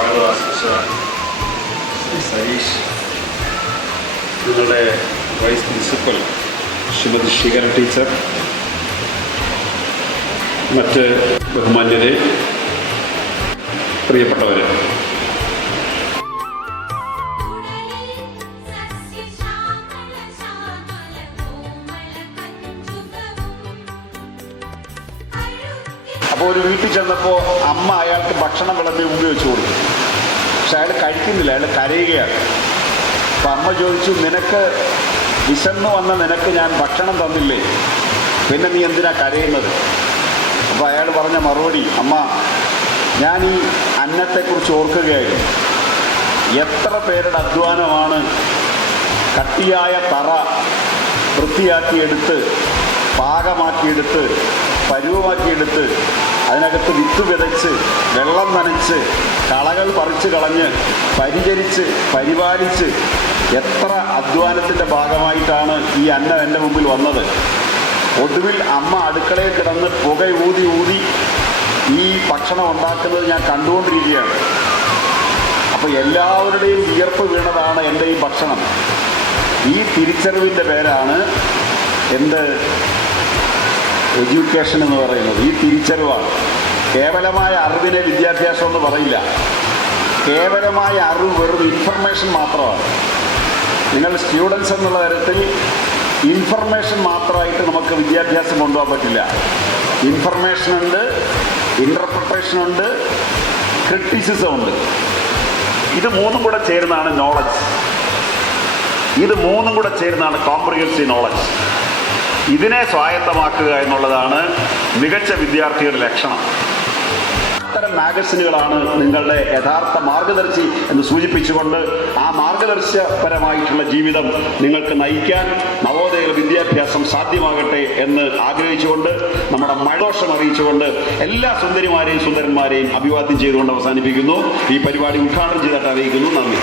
സ്വാഗതം ആശംസ സരീഷ്, നിങ്ങളുടെ വൈസ് പ്രിൻസിപ്പൽ ശ്രീമതി ശിഖര ടീച്ചർ, മറ്റ് ബഹുമാന്യരെ, പ്രിയപ്പെട്ടവരെ, അപ്പോൾ ഒരു വീട്ടിൽ ചെന്നപ്പോൾ അമ്മ അയാൾക്ക് ഭക്ഷണം വിളമ്പി മുമ്പ് വെച്ച് കൊടുത്തു. പക്ഷെ അയാൾ കഴിക്കുന്നില്ല, അയാൾ കരയുകയാണ്. അപ്പം അമ്മ ചോദിച്ചു, നിനക്ക് വിശന്ന് വന്ന നിനക്ക് ഞാൻ ഭക്ഷണം തന്നില്ലേ, പിന്നെ നീ എന്തിനാ കരയുന്നത്? അപ്പോൾ അയാൾ പറഞ്ഞ മറുപടി, അമ്മ ഞാൻ ഈ അന്നത്തെക്കുറിച്ച് ഓർക്കുകയായിരുന്നു. എത്ര പേരുടെ അധ്വാനമാണ് കട്ടിയായ തറ വൃത്തിയാക്കിയെടുത്ത് പാകമാക്കിയെടുത്ത് പരുവമാക്കിയെടുത്ത് അതിനകത്ത് വിത്ത് വിതച്ച് വെള്ളം നനച്ച് കളകൾ പറിച്ച് കളഞ്ഞ് പരിചരിച്ച് പരിപാലിച്ച് എത്ര അധ്വാനത്തിൻ്റെ ഭാഗമായിട്ടാണ് ഈ അന്നം എൻ്റെ മുമ്പിൽ വന്നത്. ഒടുവിൽ അമ്മ അടുക്കളയിൽ കിടന്ന് പുക ഊതി ഊതി ഈ ഭക്ഷണം ഉണ്ടാക്കുന്നത് ഞാൻ കണ്ടുകൊണ്ടിരിക്കുകയാണ്. അപ്പോൾ എല്ലാവരുടെയും വിയർപ്പ് വീണതാണ് എൻ്റെ ഈ ഭക്ഷണം. ഈ തിരിച്ചറിവിൻ്റെ പേരാണ് എന്ത് എഡ്യൂക്കേഷൻ എന്ന് പറയുന്നത്. ഈ തിരിച്ചറിവാണ്. കേവലമായ അറിവിനെ വിദ്യാഭ്യാസം എന്ന് പറയില്ല. കേവലമായ അറിവ് വെറും ഇൻഫർമേഷൻ മാത്രമാണ്. നിങ്ങൾ സ്റ്റുഡൻസ് എന്നുള്ള തരത്തിൽ ഇൻഫർമേഷൻ മാത്രമായിട്ട് നമുക്ക് വിദ്യാഭ്യാസം കൊണ്ടുപോകാൻ പറ്റില്ല. ഇൻഫർമേഷൻ ഉണ്ട്, ഇൻ്റർപ്രിട്ടേഷൻ ഉണ്ട്, ക്രിറ്റിസിസം ഉണ്ട്. ഇത് മൂന്നും കൂടെ ചേരുന്നതാണ് നോളജ്. ഇത് മൂന്നും കൂടെ ചേരുന്നതാണ് കോംപ്രിഹെൻസീവ് നോളജ്. ഇതിനെ സ്വായത്തമാക്കുക എന്നുള്ളതാണ് മികച്ച വിദ്യാർത്ഥിയുടെ ലക്ഷണം. അത്തരം മാഗസിനുകളാണ് നിങ്ങളുടെ യഥാർത്ഥ മാർഗദർശി എന്ന് സൂചിപ്പിച്ചുകൊണ്ട് ആ മാർഗദർശപരമായിട്ടുള്ള ജീവിതം നിങ്ങൾക്ക് നയിക്കാൻ നവോദയ വിദ്യാഭ്യാസം സാധ്യമാകട്ടെ എന്ന് ആഗ്രഹിച്ചുകൊണ്ട് നമ്മുടെ മഴദോഷം അറിയിച്ചുകൊണ്ട് എല്ലാ സുന്ദരിമാരെയും സുന്ദരന്മാരെയും അഭിവാദ്യം ചെയ്തുകൊണ്ട് അവസാനിപ്പിക്കുന്നു. ഈ പരിപാടി ഉദ്ഘാടനം ചെയ്തിട്ട് അറിയിക്കുന്നു. നന്ദി.